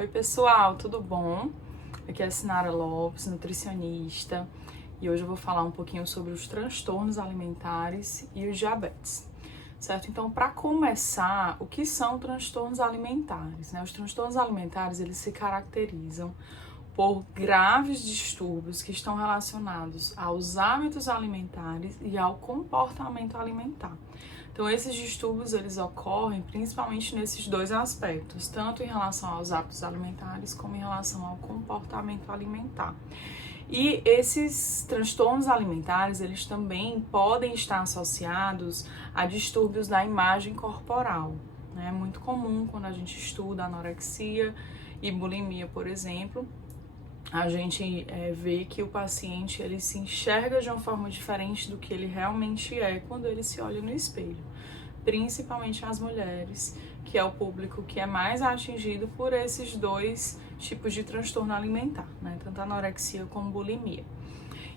Oi pessoal, tudo bom? Aqui é a Sinara Lopes, nutricionista, e hoje eu vou falar um pouquinho sobre os transtornos alimentares e o diabetes, certo? Então, para começar, o que são transtornos alimentares, né? Os transtornos alimentares, eles se caracterizam por graves distúrbios que estão relacionados aos hábitos alimentares e ao comportamento alimentar. Então, esses distúrbios, eles ocorrem principalmente nesses dois aspectos, tanto em relação aos hábitos alimentares como em relação ao comportamento alimentar. E esses transtornos alimentares, eles também podem estar associados a distúrbios da imagem corporal, né? É muito comum quando a gente estuda anorexia e bulimia, por exemplo, a gente vê que o paciente ele se enxerga de uma forma diferente do que ele realmente é quando ele se olha no espelho, principalmente as mulheres, que é o público que é mais atingido por esses dois tipos de transtorno alimentar, né? Tanto anorexia como bulimia.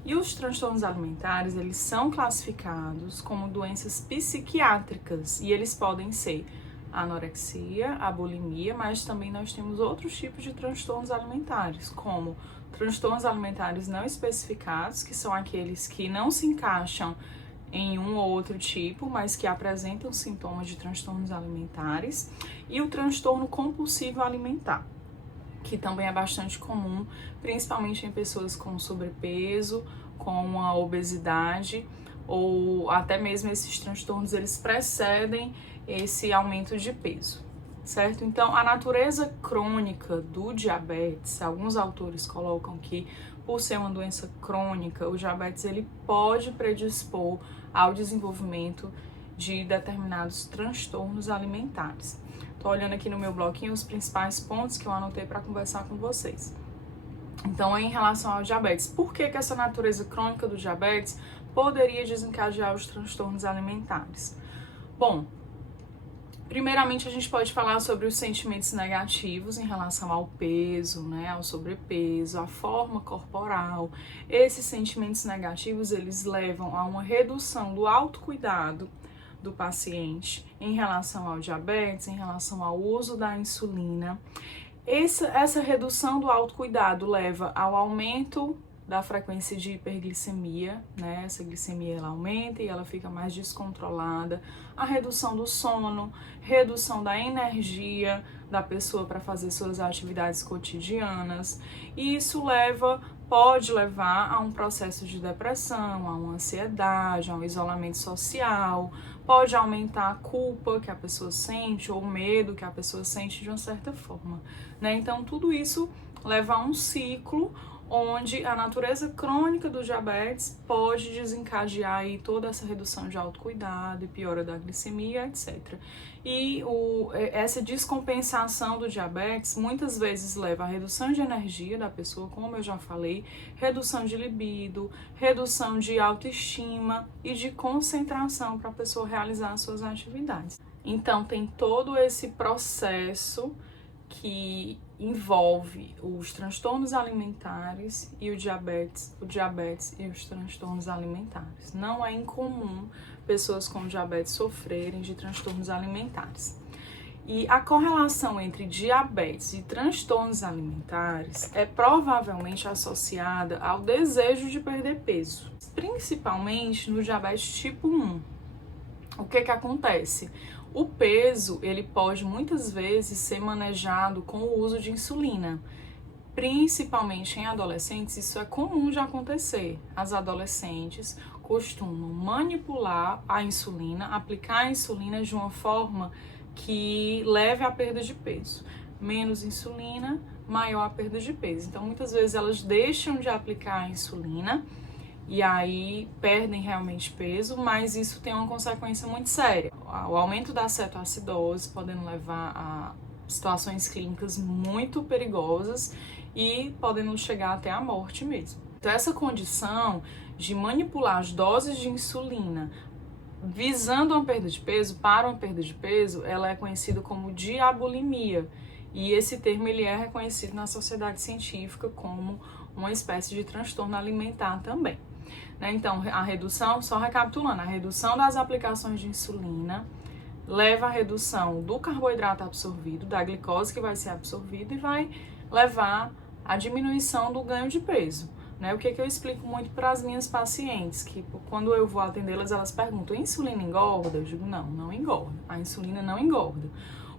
E os transtornos alimentares, eles são classificados como doenças psiquiátricas e eles podem ser a anorexia, a bulimia, mas também nós temos outros tipos de transtornos alimentares, como transtornos alimentares não especificados, que são aqueles que não se encaixam em um ou outro tipo, mas que apresentam sintomas de transtornos alimentares, e o transtorno compulsivo alimentar, que também é bastante comum, principalmente em pessoas com sobrepeso, com uma obesidade, ou até mesmo esses transtornos, eles precedem esse aumento de peso, certo? Então, a natureza crônica do diabetes, alguns autores colocam que, por ser uma doença crônica, o diabetes ele pode predispor ao desenvolvimento de determinados transtornos alimentares. Tô olhando aqui no meu bloquinho os principais pontos que eu anotei para conversar com vocês. Então, em relação ao diabetes, por que essa natureza crônica do diabetes poderia desencadear os transtornos alimentares? Bom, primeiramente a gente pode falar sobre os sentimentos negativos em relação ao peso, né, ao sobrepeso, à forma corporal. Esses sentimentos negativos, eles levam a uma redução do autocuidado do paciente em relação ao diabetes, em relação ao uso da insulina. Essa redução do autocuidado leva ao aumento da frequência de hiperglicemia, né? Essa glicemia ela aumenta e ela fica mais descontrolada. A redução do sono, redução da energia da pessoa para fazer suas atividades cotidianas. E isso pode levar a um processo de depressão, a uma ansiedade, a um isolamento social, pode aumentar a culpa que a pessoa sente ou o medo que a pessoa sente de uma certa forma, né? Então, tudo isso leva a um ciclo onde a natureza crônica do diabetes pode desencadear aí toda essa redução de autocuidado e piora da glicemia, etc. E essa descompensação do diabetes muitas vezes leva à redução de energia da pessoa, como eu já falei, redução de libido, redução de autoestima e de concentração para a pessoa realizar as suas atividades. Então, tem todo esse processo que envolve os transtornos alimentares e o diabetes e os transtornos alimentares. Não é incomum pessoas com diabetes sofrerem de transtornos alimentares. E a correlação entre diabetes e transtornos alimentares é provavelmente associada ao desejo de perder peso, principalmente no diabetes tipo 1. O que acontece? O peso, ele pode muitas vezes ser manejado com o uso de insulina. Principalmente em adolescentes, isso é comum de acontecer. As adolescentes costumam manipular a insulina, aplicar a insulina de uma forma que leve à perda de peso. Menos insulina, maior a perda de peso. Então, muitas vezes elas deixam de aplicar a insulina e aí perdem realmente peso, mas isso tem uma consequência muito séria. O aumento da cetoacidose podendo levar a situações clínicas muito perigosas e podendo chegar até a morte mesmo. Então, essa condição de manipular as doses de insulina visando uma perda de peso, para uma perda de peso, ela é conhecida como diabulimia. E esse termo ele é reconhecido na sociedade científica como uma espécie de transtorno alimentar também. Então, a redução, só recapitulando, a redução das aplicações de insulina leva à redução do carboidrato absorvido, da glicose que vai ser absorvida e vai levar à diminuição do ganho de peso. Né? O que eu explico muito para as minhas pacientes, que quando eu vou atendê-las, elas perguntam, a insulina engorda? Eu digo, não, não engorda. A insulina não engorda.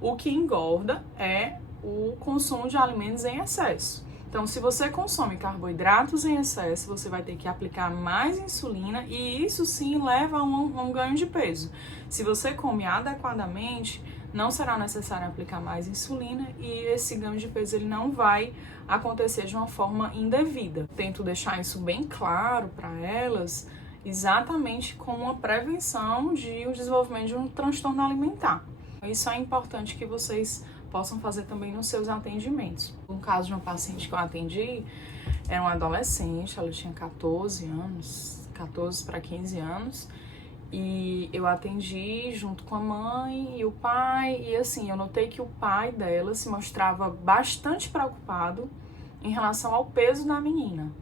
O que engorda é o consumo de alimentos em excesso. Então, se você consome carboidratos em excesso, você vai ter que aplicar mais insulina e isso sim leva a um ganho de peso. Se você come adequadamente, não será necessário aplicar mais insulina e esse ganho de peso ele não vai acontecer de uma forma indevida. Tento deixar isso bem claro para elas, exatamente como uma prevenção de o desenvolvimento de um transtorno alimentar. Isso é importante que vocês possam fazer também nos seus atendimentos. No caso de uma paciente que eu atendi, era uma adolescente, ela tinha 14 anos, 14 para 15 anos, e eu atendi junto com a mãe e o pai, e assim, eu notei que o pai dela se mostrava bastante preocupado em relação ao peso da menina.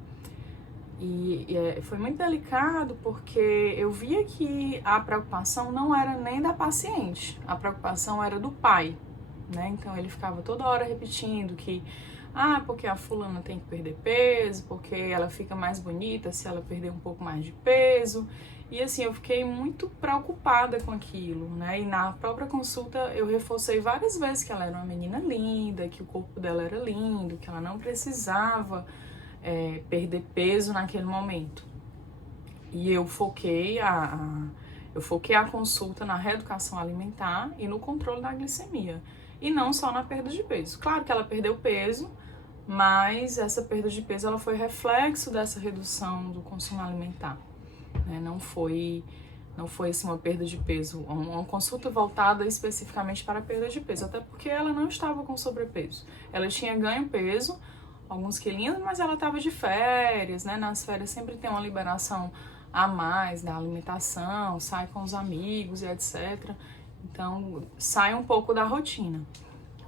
Foi muito delicado porque eu via que a preocupação não era nem da paciente, a preocupação era do pai. Né? Então ele ficava toda hora repetindo que porque a fulana tem que perder peso, porque ela fica mais bonita se ela perder um pouco mais de peso. E assim, eu fiquei muito preocupada com aquilo, né? E na própria consulta eu reforcei várias vezes que ela era uma menina linda, que o corpo dela era lindo, que ela não precisava perder peso naquele momento. E eu foquei a consulta na reeducação alimentar e no controle da glicemia. E não só na perda de peso. Claro que ela perdeu peso, mas essa perda de peso ela foi reflexo dessa redução do consumo alimentar. Né? Não foi assim, uma perda de peso, uma consulta voltada especificamente para a perda de peso, até porque ela não estava com sobrepeso. Ela tinha ganho peso, alguns quilinhos, mas ela estava de férias, né? Nas férias sempre tem uma liberação a mais da alimentação, sai com os amigos e etc. Então, sai um pouco da rotina,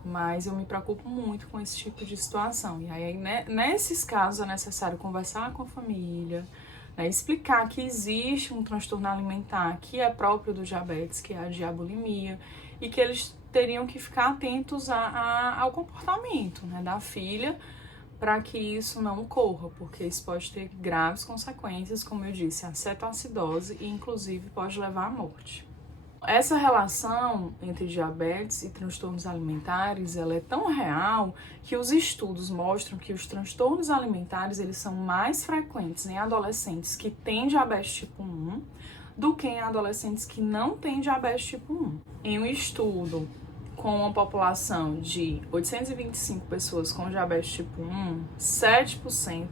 mas eu me preocupo muito com esse tipo de situação. E aí, né, nesses casos, é necessário conversar com a família, né, explicar que existe um transtorno alimentar que é próprio do diabetes, que é a diabulimia, e que eles teriam que ficar atentos ao comportamento, né, da filha, para que isso não ocorra, porque isso pode ter graves consequências, como eu disse, a cetoacidose e, inclusive, pode levar à morte. Essa relação entre diabetes e transtornos alimentares, ela é tão real que os estudos mostram que os transtornos alimentares eles são mais frequentes em adolescentes que têm diabetes tipo 1 do que em adolescentes que não têm diabetes tipo 1. Em um estudo com uma população de 825 pessoas com diabetes tipo 1, 7%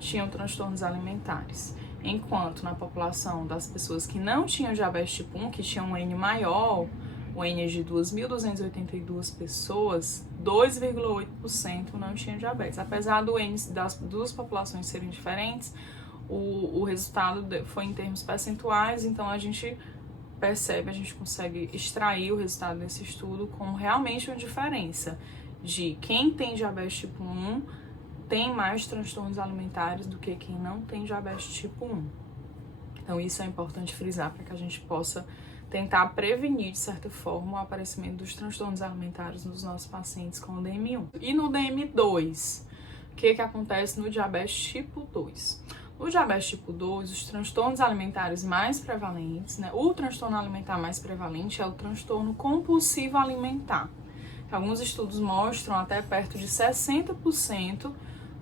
tinham transtornos alimentares. Enquanto na população das pessoas que não tinham diabetes tipo 1, que tinham um N maior, o N de 2.282 pessoas, 2,8% não tinham diabetes. Apesar do N das duas populações serem diferentes, o resultado foi em termos percentuais, então a gente percebe, a gente consegue extrair o resultado desse estudo com realmente uma diferença de quem tem diabetes tipo 1 tem mais transtornos alimentares do que quem não tem diabetes tipo 1. Então isso é importante frisar para que a gente possa tentar prevenir, de certa forma, o aparecimento dos transtornos alimentares nos nossos pacientes com o DM1. E no DM2, o que acontece no diabetes tipo 2? No diabetes tipo 2, os transtornos alimentares mais prevalentes, né? O transtorno alimentar mais prevalente é o transtorno compulsivo alimentar. Alguns estudos mostram até perto de 60%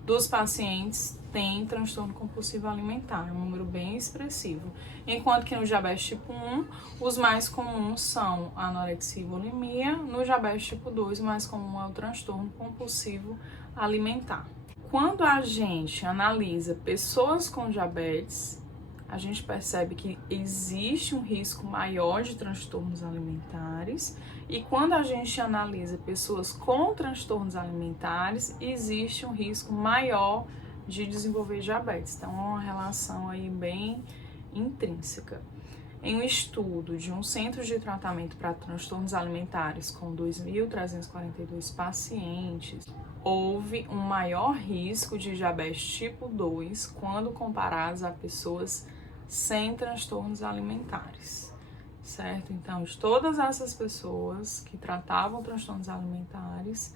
dos pacientes têm transtorno compulsivo alimentar, é um número bem expressivo. Enquanto que no diabetes tipo 1, os mais comuns são a anorexia e bulimia, no diabetes tipo 2, o mais comum é o transtorno compulsivo alimentar. Quando a gente analisa pessoas com diabetes, a gente percebe que existe um risco maior de transtornos alimentares, e quando a gente analisa pessoas com transtornos alimentares, existe um risco maior de desenvolver diabetes. Então, é uma relação aí bem intrínseca. Em um estudo de um centro de tratamento para transtornos alimentares com 2.342 pacientes, houve um maior risco de diabetes tipo 2 quando comparados a pessoas sem transtornos alimentares. certo? Então, de todas essas pessoas que tratavam transtornos alimentares,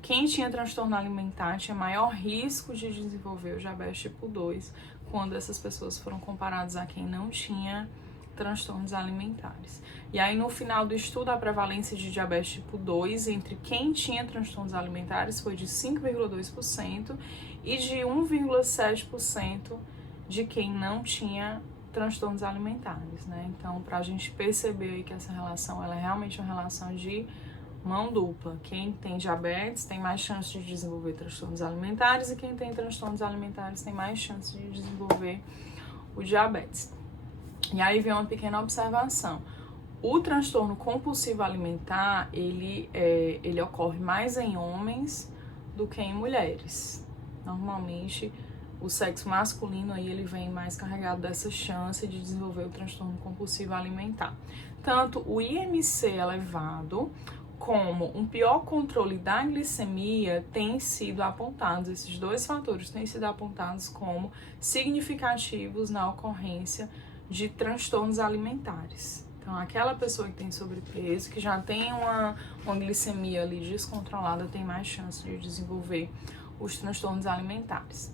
quem tinha transtorno alimentar tinha maior risco de desenvolver o diabetes tipo 2 quando essas pessoas foram comparadas a quem não tinha transtornos alimentares. E aí, no final do estudo, a prevalência de diabetes tipo 2 entre quem tinha transtornos alimentares foi de 5,2% e de 1,7% de quem não tinha transtornos alimentares, né? Então, para a gente perceber aí que essa relação, ela é realmente uma relação de mão dupla. Quem tem diabetes tem mais chance de desenvolver transtornos alimentares e quem tem transtornos alimentares tem mais chance de desenvolver o diabetes. E aí vem uma pequena observação. O transtorno compulsivo alimentar, ele ocorre mais em homens do que em mulheres. Normalmente, o sexo masculino aí, ele vem mais carregado dessa chance de desenvolver o transtorno compulsivo alimentar. Tanto o IMC elevado, como um pior controle da glicemia têm sido apontados, esses dois fatores têm sido apontados como significativos na ocorrência de transtornos alimentares. Então, aquela pessoa que tem sobrepeso, que já tem uma glicemia ali descontrolada, tem mais chance de desenvolver os transtornos alimentares.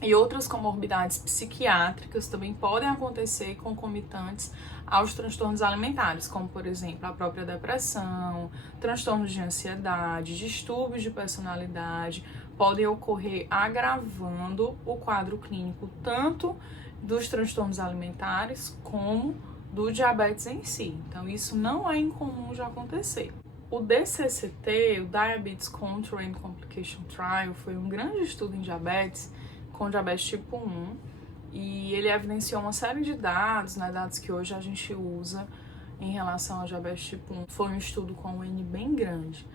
E outras comorbidades psiquiátricas também podem acontecer concomitantes aos transtornos alimentares, como, por exemplo, a própria depressão, transtornos de ansiedade, distúrbios de personalidade, podem ocorrer agravando o quadro clínico tanto dos transtornos alimentares como do diabetes em si. Então, isso não é incomum de acontecer. O DCCT, o Diabetes Control and Complication Trial, foi um grande estudo em diabetes, com diabetes tipo 1, e ele evidenciou uma série de dados, né, dados que hoje a gente usa em relação ao diabetes tipo 1. Foi um estudo com um N bem grande.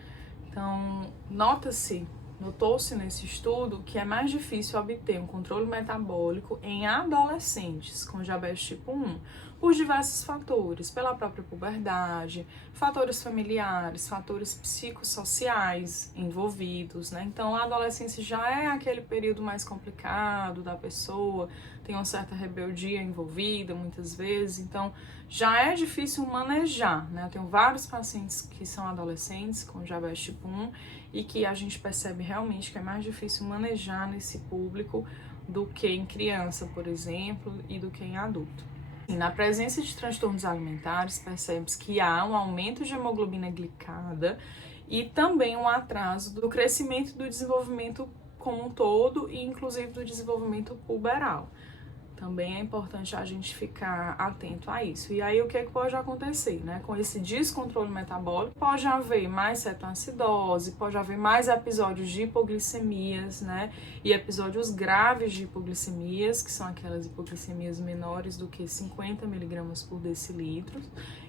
Então, notou-se nesse estudo que é mais difícil obter um controle metabólico em adolescentes com diabetes tipo 1, por diversos fatores, pela própria puberdade, fatores familiares, fatores psicossociais envolvidos, né? Então, a adolescência já é aquele período mais complicado da pessoa, tem uma certa rebeldia envolvida muitas vezes, então já é difícil manejar, né? Eu tenho vários pacientes que são adolescentes com diabetes tipo 1 e que a gente percebe realmente que é mais difícil manejar nesse público do que em criança, por exemplo, e do que em adulto. Na presença de transtornos alimentares, percebe-se que há um aumento de hemoglobina glicada e também um atraso do crescimento e do desenvolvimento como um todo e inclusive do desenvolvimento puberal. Também é importante a gente ficar atento a isso. E aí, o que pode acontecer, né? Com esse descontrole metabólico, pode haver mais cetoacidose, pode haver mais episódios de hipoglicemias, né? E episódios graves de hipoglicemias, que são aquelas hipoglicemias menores do que 50 mg por decilitro.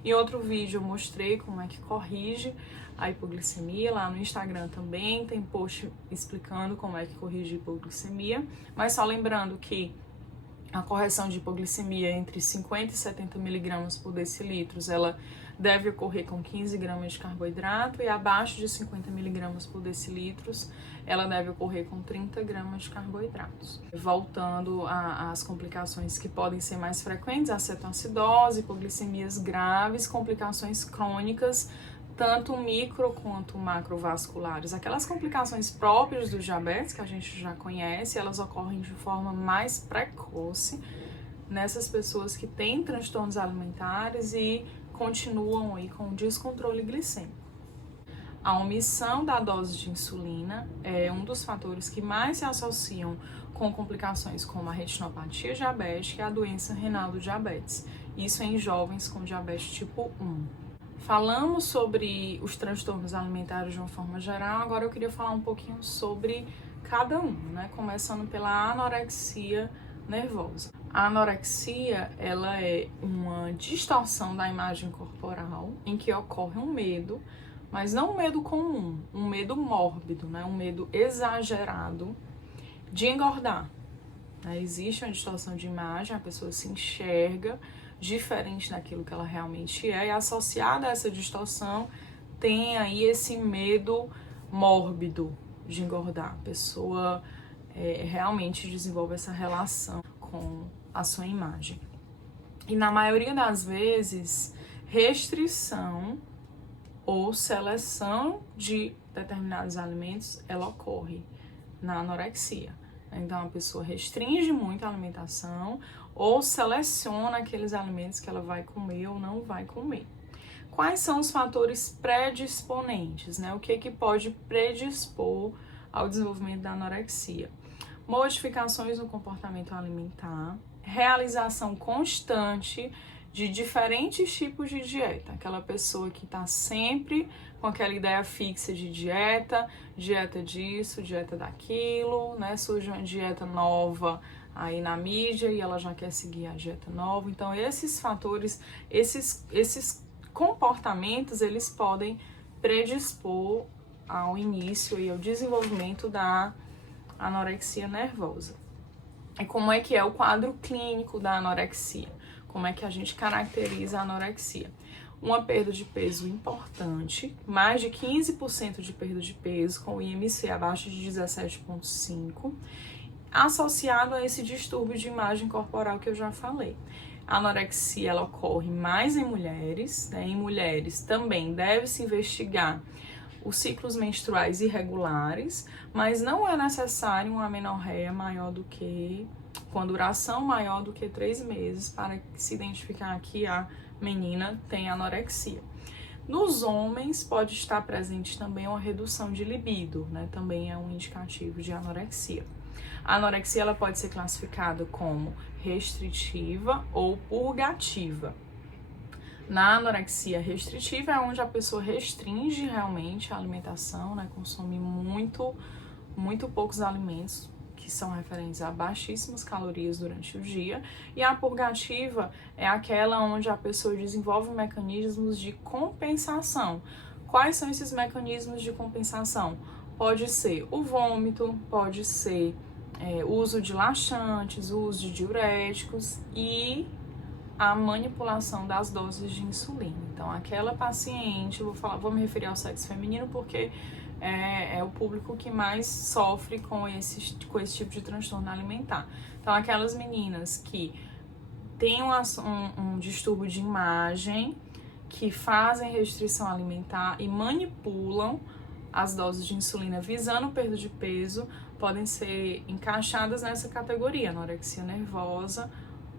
Em outro vídeo, eu mostrei como é que corrige a hipoglicemia. Lá no Instagram também tem post explicando como é que corrige a hipoglicemia. Mas só lembrando que a correção de hipoglicemia entre 50 e 70 mg por decilitro, ela deve ocorrer com 15 gramas de carboidrato e abaixo de 50 mg por decilitro, ela deve ocorrer com 30 gramas de carboidratos. Voltando às complicações que podem ser mais frequentes, a cetoacidose, hipoglicemias graves, complicações crônicas, tanto micro quanto macrovasculares. Aquelas complicações próprias do diabetes, que a gente já conhece, elas ocorrem de forma mais precoce nessas pessoas que têm transtornos alimentares e continuam aí com descontrole glicêmico. A omissão da dose de insulina é um dos fatores que mais se associam com complicações como a retinopatia diabética e a doença renal do diabetes. Isso em jovens com diabetes tipo 1. Falamos sobre os transtornos alimentares de uma forma geral, agora eu queria falar um pouquinho sobre cada um, né? Começando pela anorexia nervosa. A anorexia, ela é uma distorção da imagem corporal em que ocorre um medo, mas não um medo comum, um medo mórbido, né? Um medo exagerado de engordar. Existe uma distorção de imagem, a pessoa se enxerga diferente daquilo que ela realmente é, e associada a essa distorção tem aí esse medo mórbido de engordar. A pessoa realmente desenvolve essa relação com a sua imagem. E na maioria das vezes, restrição ou seleção de determinados alimentos, ela ocorre na anorexia. Então, a pessoa restringe muito a alimentação ou seleciona aqueles alimentos que ela vai comer ou não vai comer. Quais são os fatores predisponentes, né? O que pode predispor ao desenvolvimento da anorexia? Modificações no comportamento alimentar, realização constante de diferentes tipos de dieta. Aquela pessoa que está sempre com aquela ideia fixa de dieta disso, dieta daquilo, né? Surge uma dieta nova aí na mídia e ela já quer seguir a dieta nova. Então, esses fatores, esses comportamentos, eles podem predispor ao início e ao desenvolvimento da anorexia nervosa. E como é que é o quadro clínico da anorexia? Como é que a gente caracteriza a anorexia? Uma perda de peso importante, mais de 15% de perda de peso, com o IMC abaixo de 17,5, associado a esse distúrbio de imagem corporal que eu já falei. A anorexia ela ocorre mais em mulheres, né? Em mulheres também deve-se investigar os ciclos menstruais irregulares, mas não é necessário uma amenorreia maior do que, com duração maior do que 3 meses, para se identificar que a menina tem anorexia. Nos homens pode estar presente também uma redução de libido, né? Também é um indicativo de anorexia. A anorexia ela pode ser classificada como restritiva ou purgativa. Na anorexia restritiva é onde a pessoa restringe realmente a alimentação, né? Consome muito poucos alimentos que são referentes a baixíssimas calorias durante o dia. E a purgativa é aquela onde a pessoa desenvolve mecanismos de compensação. Quais são esses mecanismos de compensação? Pode ser o vômito, pode ser o uso de laxantes, o uso de diuréticos e a manipulação das doses de insulina. Então, aquela paciente, vou me referir ao sexo feminino porque é o público que mais sofre com esse tipo de transtorno alimentar. Então, aquelas meninas que têm um distúrbio de imagem, que fazem restrição alimentar e manipulam as doses de insulina visando perda de peso, podem ser encaixadas nessa categoria, anorexia nervosa,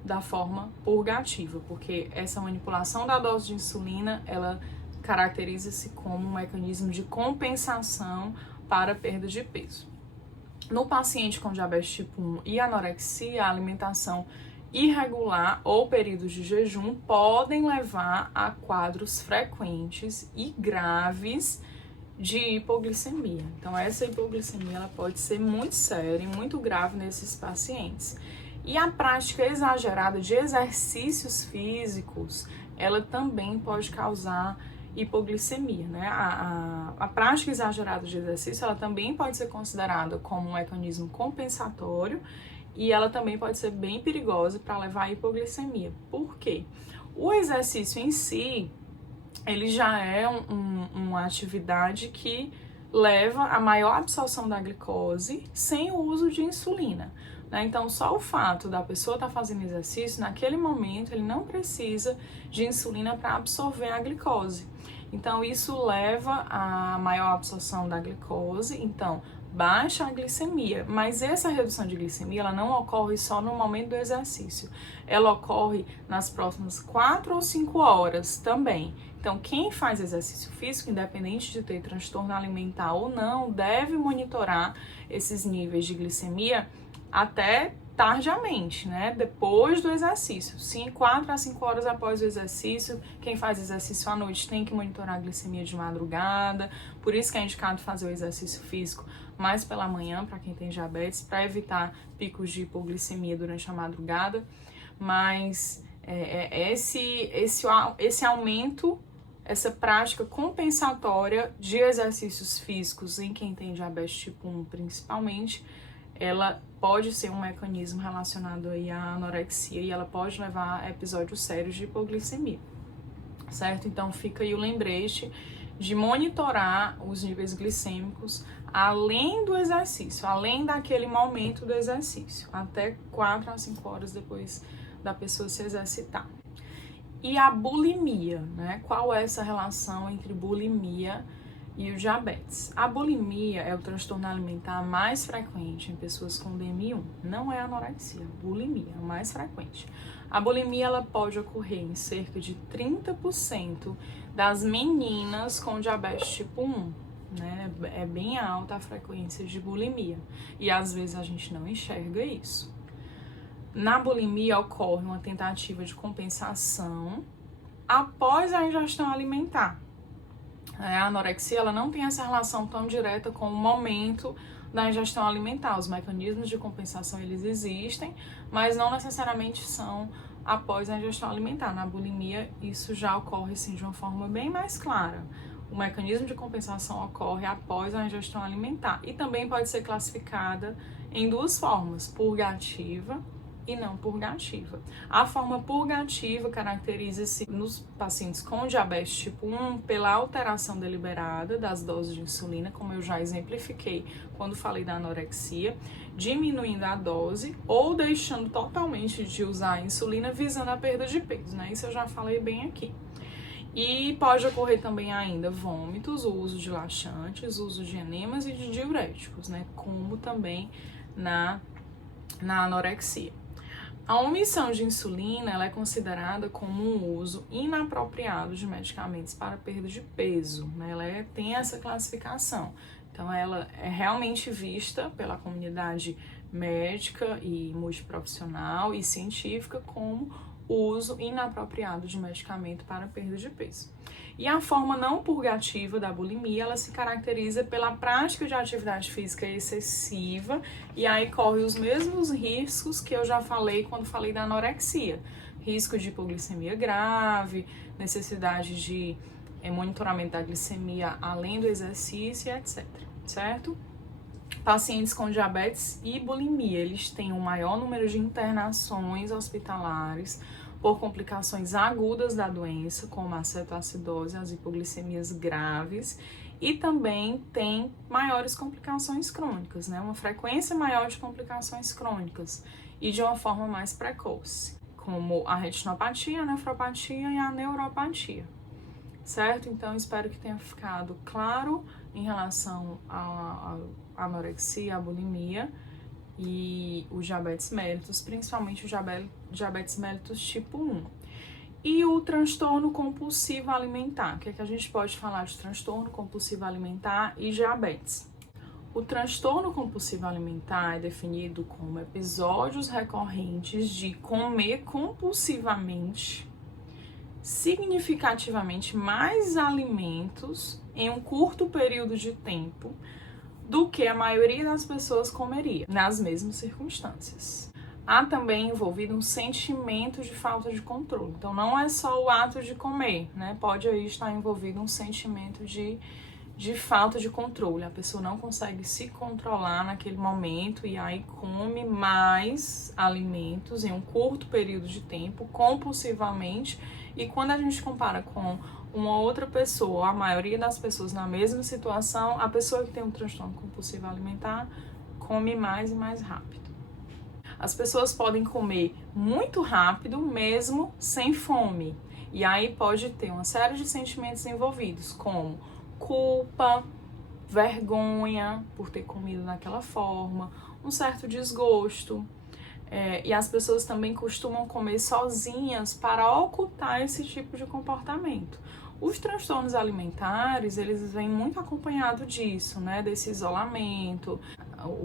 da forma purgativa, porque essa manipulação da dose de insulina, ela caracteriza-se como um mecanismo de compensação para a perda de peso. No paciente com diabetes tipo 1 e anorexia, a alimentação irregular ou períodos de jejum podem levar a quadros frequentes e graves de hipoglicemia. Então, essa hipoglicemia ela pode ser muito séria e muito grave nesses pacientes. E a prática exagerada de exercícios físicos, ela também pode causar hipoglicemia, né? A prática exagerada de exercício, ela também pode ser considerada como um mecanismo compensatório e ela também pode ser bem perigosa para levar à hipoglicemia. Por quê? O exercício em si, ele já é uma atividade que leva a maior absorção da glicose sem o uso de insulina, né? Então, só o fato da pessoa estar fazendo exercício, naquele momento, ele não precisa de insulina para absorver a glicose. Então, isso leva a maior absorção da glicose, então, baixa a glicemia. Mas essa redução de glicemia, ela não ocorre só no momento do exercício. Ela ocorre nas próximas 4 ou 5 horas também. Então, quem faz exercício físico, independente de ter transtorno alimentar ou não, deve monitorar esses níveis de glicemia até tardiamente, né? Depois do exercício. 4 a 5 horas após o exercício. Quem faz exercício à noite tem que monitorar a glicemia de madrugada. Por isso que é indicado fazer o exercício físico mais pela manhã, para quem tem diabetes, para evitar picos de hipoglicemia durante a madrugada. Mas esse aumento, essa prática compensatória de exercícios físicos em quem tem diabetes tipo 1 principalmente, ela pode ser um mecanismo relacionado aí à anorexia e ela pode levar a episódios sérios de hipoglicemia, certo? Então fica aí o lembrete de monitorar os níveis glicêmicos além do exercício, além daquele momento do exercício, até 4 a 5 horas depois da pessoa se exercitar. E a bulimia, né? Qual é essa relação entre bulimia e o diabetes? A bulimia é o transtorno alimentar mais frequente em pessoas com DMI1. Não é a anorexia, a bulimia é o mais frequente. A bulimia ela pode ocorrer em cerca de 30% das meninas com diabetes tipo 1. Né? É bem alta a frequência de bulimia. E às vezes a gente não enxerga isso. Na bulimia ocorre uma tentativa de compensação após a ingestão alimentar. A anorexia ela não tem essa relação tão direta com o momento da ingestão alimentar. Os mecanismos de compensação eles existem, mas não necessariamente são após a ingestão alimentar. Na bulimia isso já ocorre sim, de uma forma bem mais clara. O mecanismo de compensação ocorre após a ingestão alimentar e também pode ser classificada em duas formas, purgativa e não purgativa. A forma purgativa caracteriza-se nos pacientes com diabetes tipo 1 pela alteração deliberada das doses de insulina, como eu já exemplifiquei quando falei da anorexia, diminuindo a dose ou deixando totalmente de usar a insulina visando a perda de peso, né? Isso eu já falei bem aqui. E pode ocorrer também ainda vômitos, o uso de laxantes, o uso de enemas e de diuréticos, né? Como também na anorexia. A omissão de insulina ela é considerada como um uso inapropriado de medicamentos para perda de peso, né? Ela tem essa classificação. Então, ela é realmente vista pela comunidade médica e multiprofissional e científica como uso inapropriado de medicamento para perda de peso. E a forma não purgativa da bulimia, ela se caracteriza pela prática de atividade física excessiva e aí corre os mesmos riscos que eu já falei quando falei da anorexia. Risco de hipoglicemia grave, necessidade de monitoramento da glicemia além do exercício, etc. Certo? Pacientes com diabetes e bulimia, eles têm um maior número de internações hospitalares por complicações agudas da doença, como a cetoacidose, as hipoglicemias graves, e também tem maiores complicações crônicas, né? Uma frequência maior de complicações crônicas e de uma forma mais precoce, como a retinopatia, a nefropatia e a neuropatia, certo? Então, espero que tenha ficado claro em relação à anorexia, à bulimia e o diabetes mellitus, principalmente o diabetes mellitus tipo 1. E o transtorno compulsivo alimentar. O que é que a gente pode falar de transtorno compulsivo alimentar e diabetes? O transtorno compulsivo alimentar é definido como episódios recorrentes de comer compulsivamente, significativamente mais alimentos em um curto período de tempo do que a maioria das pessoas comeria, nas mesmas circunstâncias. Há também envolvido um sentimento de falta de controle. Então, não é só o ato de comer, né? Pode aí estar envolvido um sentimento de falta de controle. A pessoa não consegue se controlar naquele momento e aí come mais alimentos em um curto período de tempo, compulsivamente. E quando a gente compara com uma outra pessoa, a maioria das pessoas na mesma situação, a pessoa que tem um transtorno compulsivo alimentar come mais e mais rápido. As pessoas podem comer muito rápido, mesmo sem fome. E aí pode ter uma série de sentimentos envolvidos, como culpa, vergonha por ter comido daquela forma, um certo desgosto. E as pessoas também costumam comer sozinhas para ocultar esse tipo de comportamento. Os transtornos alimentares, eles vêm muito acompanhado disso, né? Desse isolamento.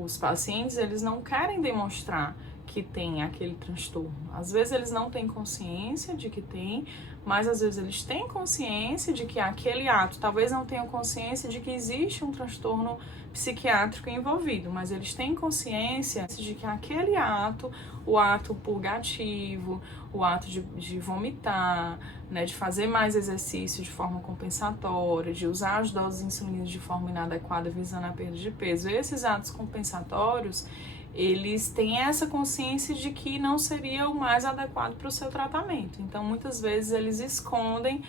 Os pacientes, eles não querem demonstrar que tem aquele transtorno. Às vezes eles não têm consciência de que tem, mas às vezes eles têm consciência de que aquele ato, talvez não tenham consciência de que existe um transtorno psiquiátrico envolvido, mas eles têm consciência de que aquele ato, o ato purgativo, o ato de vomitar, né, de fazer mais exercício de forma compensatória, de usar as doses de insulina de forma inadequada visando a perda de peso, esses atos compensatórios, eles têm essa consciência de que não seria o mais adequado para o seu tratamento. Então, muitas vezes, eles escondem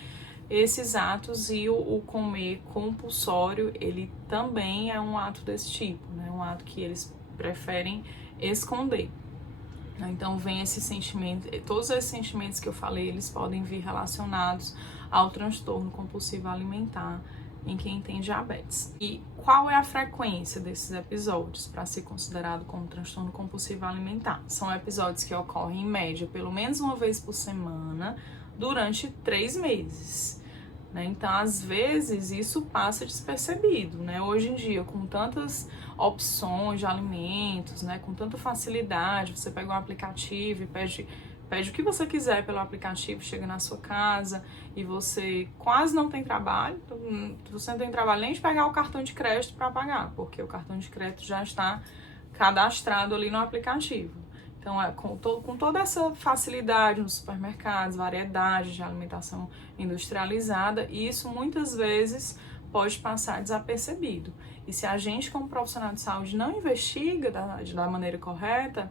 esses atos e o comer compulsório, ele também é um ato desse tipo, né? Um ato que eles preferem esconder. Então vem esse sentimento, todos esses sentimentos que eu falei, eles podem vir relacionados ao transtorno compulsivo alimentar em quem tem diabetes. E qual é a frequência desses episódios para ser considerado como transtorno compulsivo alimentar? São episódios que ocorrem em média pelo menos uma vez por semana durante 3 meses. Então, às vezes, isso passa despercebido, né? Hoje em dia, com tantas opções de alimentos, né? Com tanta facilidade, você pega um aplicativo e pede o que você quiser pelo aplicativo, chega na sua casa e você quase não tem trabalho, você não tem trabalho nem de pegar o cartão de crédito para pagar, porque o cartão de crédito já está cadastrado ali no aplicativo. Então, com toda essa facilidade nos supermercados, variedade de alimentação industrializada, isso muitas vezes pode passar desapercebido. E se a gente, como profissional de saúde, não investiga da maneira correta,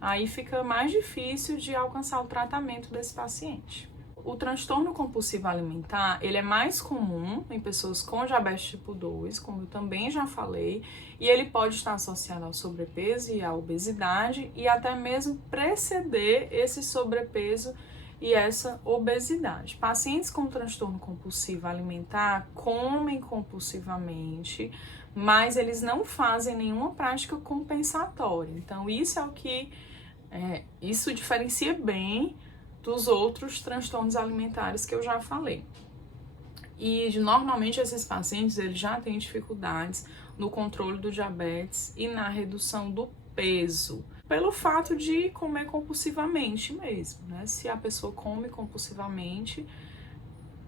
aí fica mais difícil de alcançar o tratamento desse paciente. O transtorno compulsivo alimentar, ele é mais comum em pessoas com diabetes tipo 2, como eu também já falei, e ele pode estar associado ao sobrepeso e à obesidade e até mesmo preceder esse sobrepeso e essa obesidade. Pacientes com transtorno compulsivo alimentar comem compulsivamente, mas eles não fazem nenhuma prática compensatória. Então, isso é o que isso diferencia bem dos outros transtornos alimentares que eu já falei. E normalmente esses pacientes eles já têm dificuldades no controle do diabetes e na redução do peso, pelo fato de comer compulsivamente mesmo, né? Se a pessoa come compulsivamente,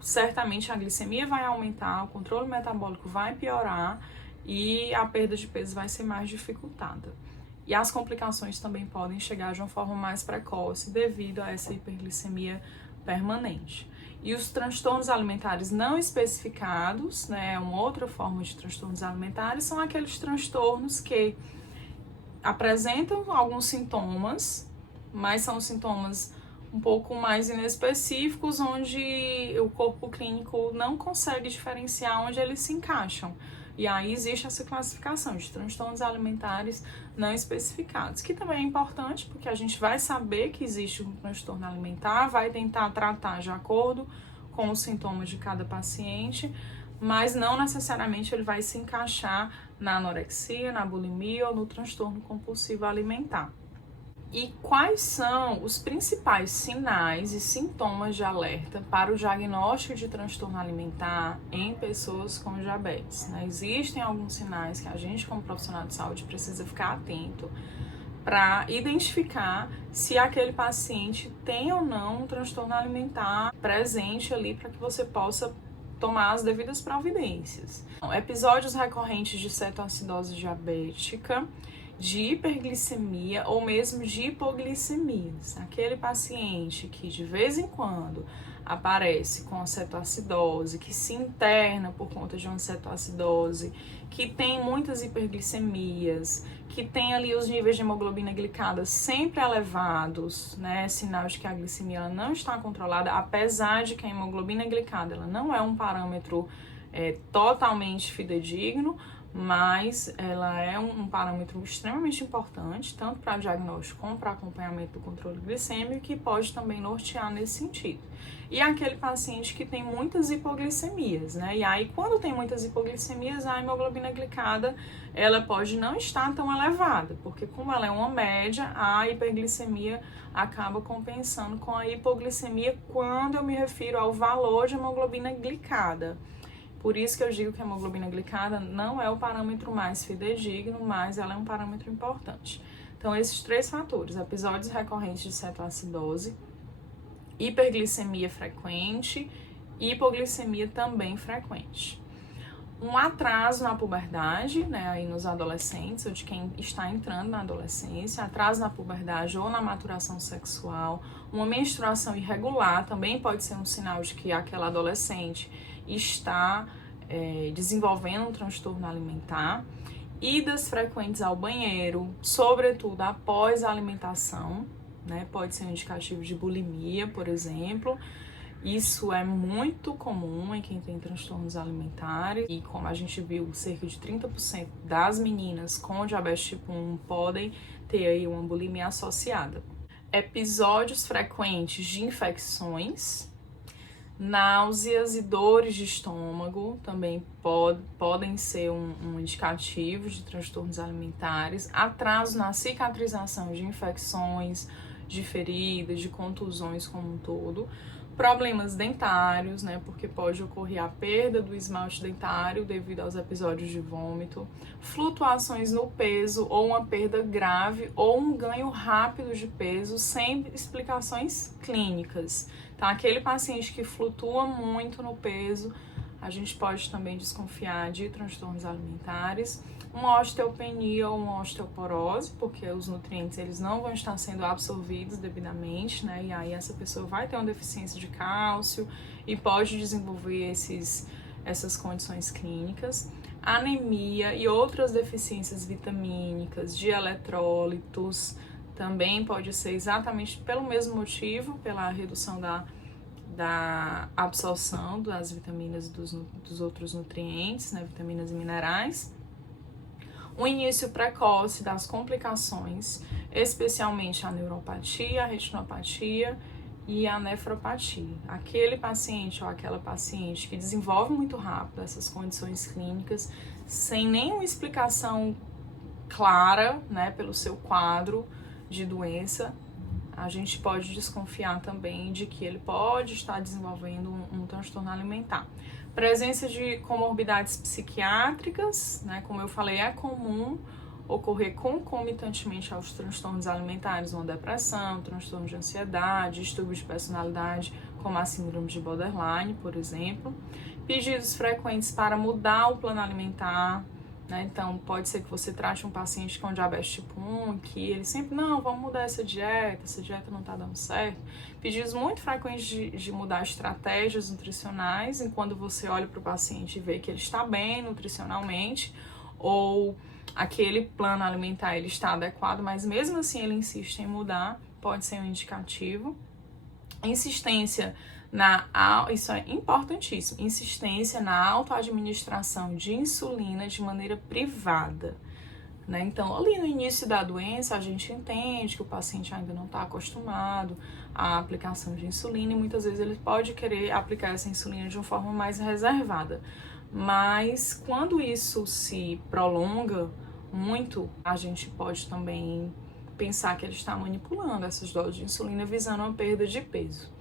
certamente a glicemia vai aumentar, o controle metabólico vai piorar e a perda de peso vai ser mais dificultada. E as complicações também podem chegar de uma forma mais precoce devido a essa hiperglicemia permanente. E os transtornos alimentares não especificados, né, uma outra forma de transtornos alimentares, são aqueles transtornos que apresentam alguns sintomas, mas são sintomas um pouco mais inespecíficos, onde o corpo clínico não consegue diferenciar onde eles se encaixam. E aí existe essa classificação de transtornos alimentares não especificados, que também é importante porque a gente vai saber que existe um transtorno alimentar, vai tentar tratar de acordo com os sintomas de cada paciente, mas não necessariamente ele vai se encaixar na anorexia, na bulimia ou no transtorno compulsivo alimentar. E quais são os principais sinais e sintomas de alerta para o diagnóstico de transtorno alimentar em pessoas com diabetes? Existem alguns sinais que a gente, como profissional de saúde, precisa ficar atento para identificar se aquele paciente tem ou não um transtorno alimentar presente ali para que você possa tomar as devidas providências. Episódios recorrentes de cetoacidose diabética, de hiperglicemia ou mesmo de hipoglicemia. Aquele paciente que de vez em quando aparece com cetoacidose, que se interna por conta de uma cetoacidose, que tem muitas hiperglicemias, que tem ali os níveis de hemoglobina glicada sempre elevados, né? Sinal de que a glicemia ela não está controlada, apesar de que a hemoglobina glicada ela não é um parâmetro totalmente fidedigno, mas ela é um parâmetro extremamente importante, tanto para diagnóstico como para acompanhamento do controle glicêmico, que pode também nortear nesse sentido. E aquele paciente que tem muitas hipoglicemias, né? E aí, quando tem muitas hipoglicemias, a hemoglobina glicada, ela pode não estar tão elevada, porque como ela é uma média, a hiperglicemia acaba compensando com a hipoglicemia quando eu me refiro ao valor de hemoglobina glicada. Por isso que eu digo que a hemoglobina glicada não é o parâmetro mais fidedigno, mas ela é um parâmetro importante. Então, esses 3 fatores, episódios recorrentes de cetoacidose, hiperglicemia frequente e hipoglicemia também frequente. Um atraso na puberdade, né, aí nos adolescentes, ou de quem está entrando na adolescência, atraso na puberdade ou na maturação sexual, uma menstruação irregular também pode ser um sinal de que aquela adolescente está desenvolvendo um transtorno alimentar, idas frequentes ao banheiro, sobretudo após a alimentação, né? Pode ser um indicativo de bulimia, por exemplo. Isso é muito comum em quem tem transtornos alimentares e, como a gente viu, cerca de 30% das meninas com diabetes tipo 1 podem ter aí uma bulimia associada. episódios frequentes de infecções, náuseas e dores de estômago também podem ser um indicativo de transtornos alimentares, atraso na cicatrização de infecções, de feridas, de contusões como um todo, problemas dentários, né, porque pode ocorrer a perda do esmalte dentário devido aos episódios de vômito, flutuações no peso ou uma perda grave ou um ganho rápido de peso sem explicações clínicas. Então, aquele paciente que flutua muito no peso, a gente pode também desconfiar de transtornos alimentares, uma osteopenia ou uma osteoporose, porque os nutrientes eles não vão estar sendo absorvidos devidamente, né? E aí essa pessoa vai ter uma deficiência de cálcio e pode desenvolver essas condições clínicas. Anemia e outras deficiências vitamínicas, de eletrólitos, também pode ser exatamente pelo mesmo motivo, pela redução da absorção das vitaminas e dos outros nutrientes, né, vitaminas e minerais. O início precoce das complicações, especialmente a neuropatia, a retinopatia e a nefropatia. Aquele paciente ou aquela paciente que desenvolve muito rápido essas condições clínicas, sem nenhuma explicação clara, né, pelo seu quadro de doença, a gente pode desconfiar também de que ele pode estar desenvolvendo um transtorno alimentar. Presença de comorbidades psiquiátricas, né, como eu falei, é comum ocorrer concomitantemente aos transtornos alimentares, uma depressão, transtorno de ansiedade, distúrbio de personalidade, como a síndrome de borderline, por exemplo. Pedidos frequentes para mudar o plano alimentar, né? Então, pode ser que você trate um paciente com diabetes tipo 1, que ele sempre, não, vamos mudar essa dieta não tá dando certo. Pedidos muito frequentes de mudar estratégias nutricionais, enquanto você olha para o paciente e vê que ele está bem nutricionalmente, ou aquele plano alimentar ele está adequado, mas mesmo assim ele insiste em mudar, pode ser um indicativo. Insistência isso é importantíssimo, insistência na autoadministração de insulina de maneira privada, né? Então, ali no início da doença, a gente entende que o paciente ainda não está acostumado à aplicação de insulina e muitas vezes ele pode querer aplicar essa insulina de uma forma mais reservada. Mas quando isso se prolonga muito, a gente pode também pensar que ele está manipulando essas doses de insulina visando uma perda de peso.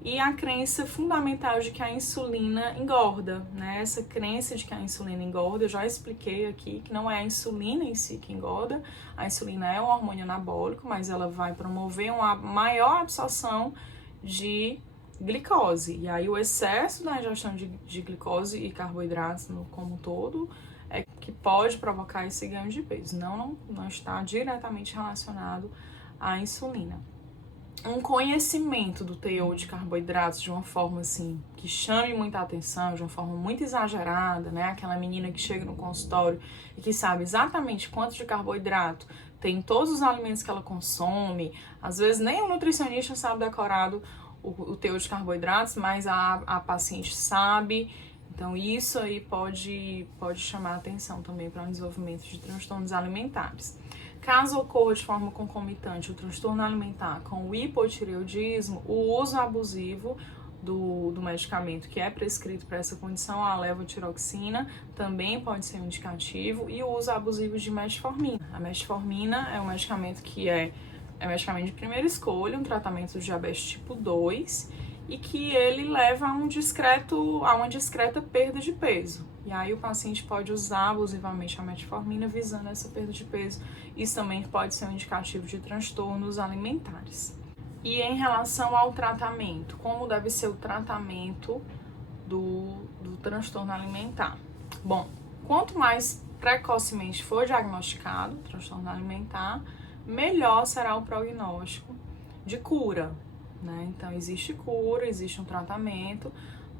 E a crença fundamental de que a insulina engorda, né? Essa crença de que a insulina engorda, eu já expliquei aqui que não é a insulina em si que engorda, a insulina é um hormônio anabólico, mas ela vai promover uma maior absorção de glicose. E aí o excesso da ingestão de glicose e carboidratos como um todo é que pode provocar esse ganho de peso, não está diretamente relacionado à insulina. Um conhecimento do teor de carboidratos de uma forma assim, que chame muita atenção, de uma forma muito exagerada, né? Aquela menina que chega no consultório e que sabe exatamente quanto de carboidrato tem em todos os alimentos que ela consome. Às vezes nem o nutricionista sabe decorado o teor de carboidratos, mas a paciente sabe. Então isso aí pode chamar atenção também para o desenvolvimento de transtornos alimentares. Caso ocorra de forma concomitante o transtorno alimentar com o hipotireoidismo, o uso abusivo do medicamento que é prescrito para essa condição, a levotiroxina, também pode ser um indicativo, e o uso abusivo de metformina. A metformina é um medicamento que é medicamento de primeira escolha, um tratamento de diabetes tipo 2, e que ele leva a uma discreta perda de peso. E aí o paciente pode usar abusivamente a metformina visando essa perda de peso. Isso também pode ser um indicativo de transtornos alimentares. E em relação ao tratamento, como deve ser o tratamento do transtorno alimentar? Bom, quanto mais precocemente for diagnosticado o transtorno alimentar, melhor será o prognóstico de cura, né? Então existe cura, existe um tratamento,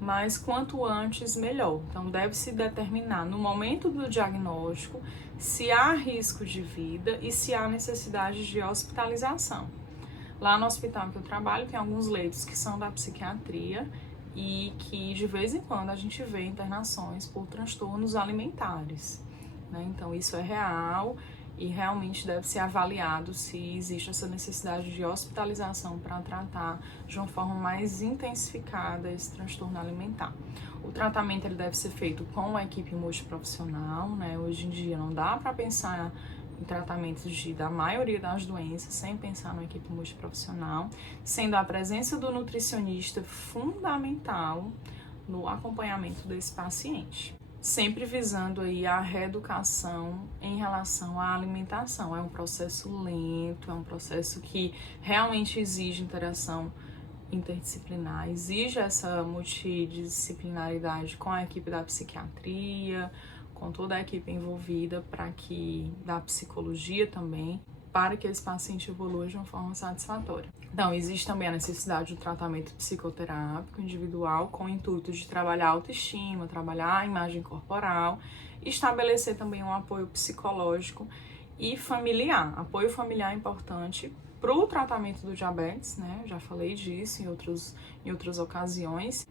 mas quanto antes, melhor. Então, deve-se determinar no momento do diagnóstico se há risco de vida e se há necessidade de hospitalização. Lá no hospital que eu trabalho, tem alguns leitos que são da psiquiatria e que, de vez em quando, a gente vê internações por transtornos alimentares, né? Então, isso é real e realmente deve ser avaliado se existe essa necessidade de hospitalização para tratar de uma forma mais intensificada esse transtorno alimentar. O tratamento ele deve ser feito com uma equipe multiprofissional, né? Hoje em dia não dá para pensar em tratamentos da maioria das doenças sem pensar numa equipe multiprofissional, sendo a presença do nutricionista fundamental no acompanhamento desse paciente. Sempre visando aí a reeducação em relação à alimentação. É um processo lento, é um processo que realmente exige interação interdisciplinar, exige essa multidisciplinaridade com a equipe da psiquiatria, com toda a equipe envolvida da psicologia também, para que esse paciente evolua de uma forma satisfatória. Então, existe também a necessidade do tratamento psicoterápico individual com o intuito de trabalhar a autoestima, trabalhar a imagem corporal, estabelecer também um apoio psicológico e familiar. Apoio familiar é importante para o tratamento do diabetes, né? Já falei disso em outras ocasiões,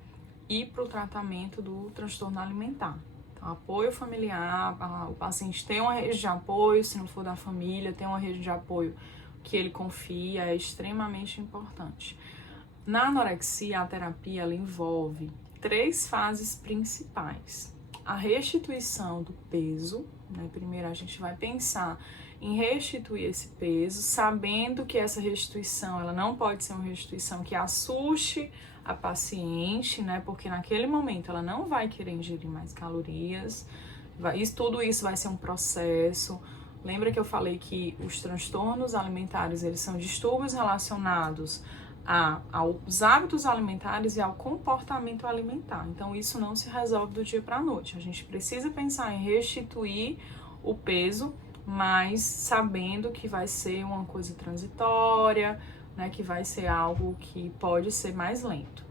e para o tratamento do transtorno alimentar. Então, apoio familiar, o paciente tem uma rede de apoio, se não for da família, tem uma rede de apoio que ele confia, é extremamente importante. Na anorexia, a terapia ela envolve 3 fases principais. A restituição do peso, né? Primeiro a gente vai pensar em restituir esse peso, sabendo que essa restituição ela não pode ser uma restituição que assuste a paciente, né? Porque naquele momento ela não vai querer ingerir mais calorias. Tudo isso vai ser um processo. Lembra que eu falei que os transtornos alimentares, eles são distúrbios relacionados aos hábitos alimentares e ao comportamento alimentar. Então, isso não se resolve do dia para a noite. A gente precisa pensar em restituir o peso, mas sabendo que vai ser uma coisa transitória, né, que vai ser algo que pode ser mais lento.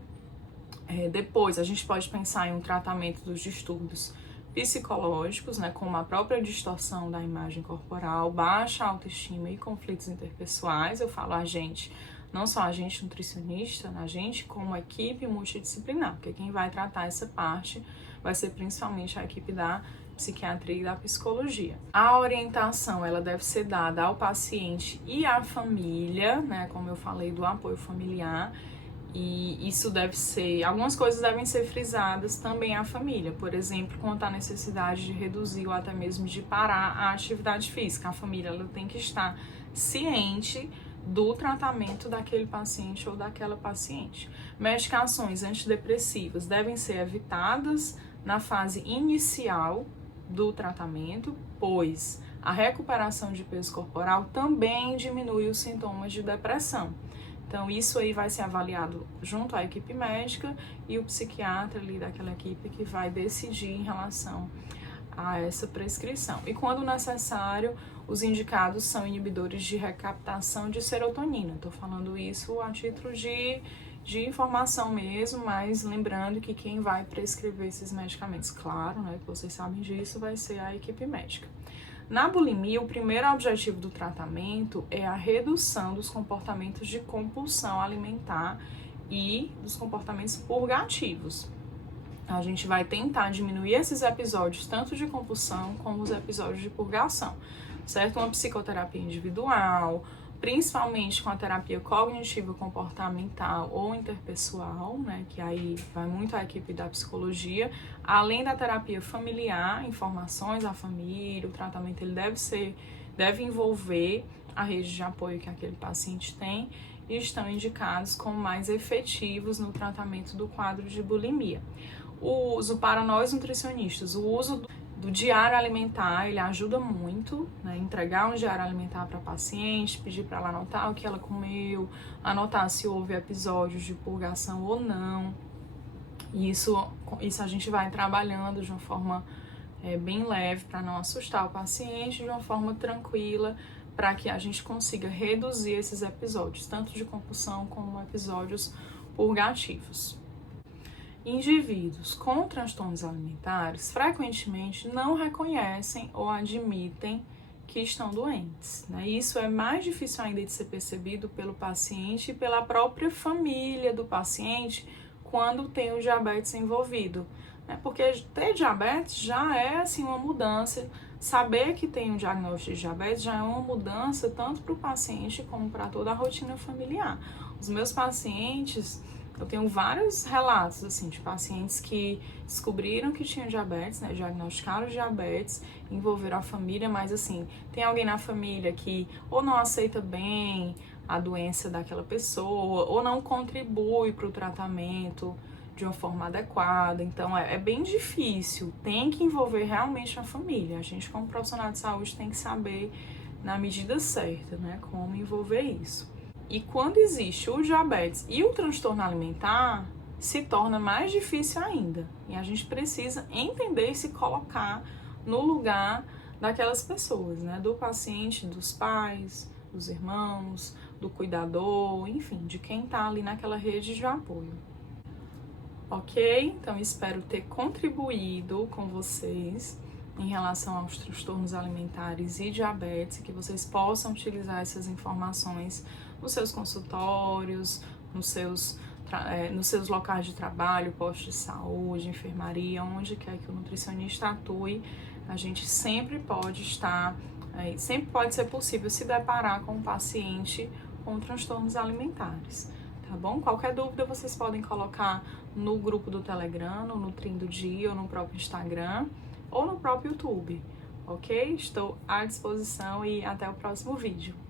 Depois, a gente pode pensar em um tratamento dos distúrbios psicológicos, né, como a própria distorção da imagem corporal, baixa autoestima e conflitos interpessoais. Eu falo a gente, não só a gente nutricionista, a gente como equipe multidisciplinar, porque quem vai tratar essa parte vai ser principalmente a equipe da psiquiatria e da psicologia. A orientação, ela deve ser dada ao paciente e à família, né, como eu falei, do apoio familiar, e isso algumas coisas devem ser frisadas também à família, por exemplo, quanto à necessidade de reduzir ou até mesmo de parar a atividade física. A família ela tem que estar ciente do tratamento daquele paciente ou daquela paciente. Medicações antidepressivas devem ser evitadas na fase inicial do tratamento, pois a recuperação de peso corporal também diminui os sintomas de depressão. Então, isso aí vai ser avaliado junto à equipe médica e o psiquiatra ali daquela equipe que vai decidir em relação a essa prescrição. E quando necessário, os indicados são inibidores de recaptação de serotonina. Estou falando isso a título de informação mesmo, mas lembrando que quem vai prescrever esses medicamentos, claro, né, que vocês sabem disso, vai ser a equipe médica. Na bulimia, o primeiro objetivo do tratamento é a redução dos comportamentos de compulsão alimentar e dos comportamentos purgativos. A gente vai tentar diminuir esses episódios, tanto de compulsão como os episódios de purgação, certo? Uma psicoterapia individual, principalmente com a terapia cognitiva comportamental ou interpessoal, né, que aí vai muito a equipe da psicologia, além da terapia familiar, informações à família, o tratamento ele deve envolver a rede de apoio que aquele paciente tem e estão indicados como mais efetivos no tratamento do quadro de bulimia. O uso para nós nutricionistas, o uso do diário alimentar, ele ajuda muito, né? Entregar um diário alimentar para a paciente, pedir para ela anotar o que ela comeu, anotar se houve episódios de purgação ou não. E isso a gente vai trabalhando de uma forma bem leve para não assustar o paciente, de uma forma tranquila, para que a gente consiga reduzir esses episódios, tanto de compulsão como episódios purgativos. Indivíduos com transtornos alimentares frequentemente não reconhecem ou admitem que estão doentes, né? Isso é mais difícil ainda de ser percebido pelo paciente e pela própria família do paciente quando tem o diabetes envolvido, né? Porque ter diabetes já é assim uma mudança saber que tem um diagnóstico de diabetes já é uma mudança tanto para o paciente como para toda a rotina familiar. Os meus pacientes, eu tenho vários relatos, assim, de pacientes que descobriram que tinham diabetes, né, diagnosticaram diabetes, envolveram a família, mas, assim, tem alguém na família que ou não aceita bem a doença daquela pessoa, ou não contribui para o tratamento de uma forma adequada. Então, é bem difícil, tem que envolver realmente a família. A gente, como profissional de saúde, tem que saber, na medida certa, né, como envolver isso. E quando existe o diabetes e o transtorno alimentar, se torna mais difícil ainda. E a gente precisa entender e se colocar no lugar daquelas pessoas, né? Do paciente, dos pais, dos irmãos, do cuidador, enfim, de quem está ali naquela rede de apoio. Ok? Então, espero ter contribuído com vocês em relação aos transtornos alimentares e diabetes, que vocês possam utilizar essas informações nos seus consultórios, nos seus locais de trabalho, postos de saúde, enfermaria, onde quer que o nutricionista atue. A gente sempre pode sempre pode ser possível se deparar com um paciente com transtornos alimentares. Tá bom? Qualquer dúvida vocês podem colocar no grupo do Telegram, no Nutrim do Dia, ou no próprio Instagram, ou no próprio YouTube, ok? Estou à disposição e até o próximo vídeo.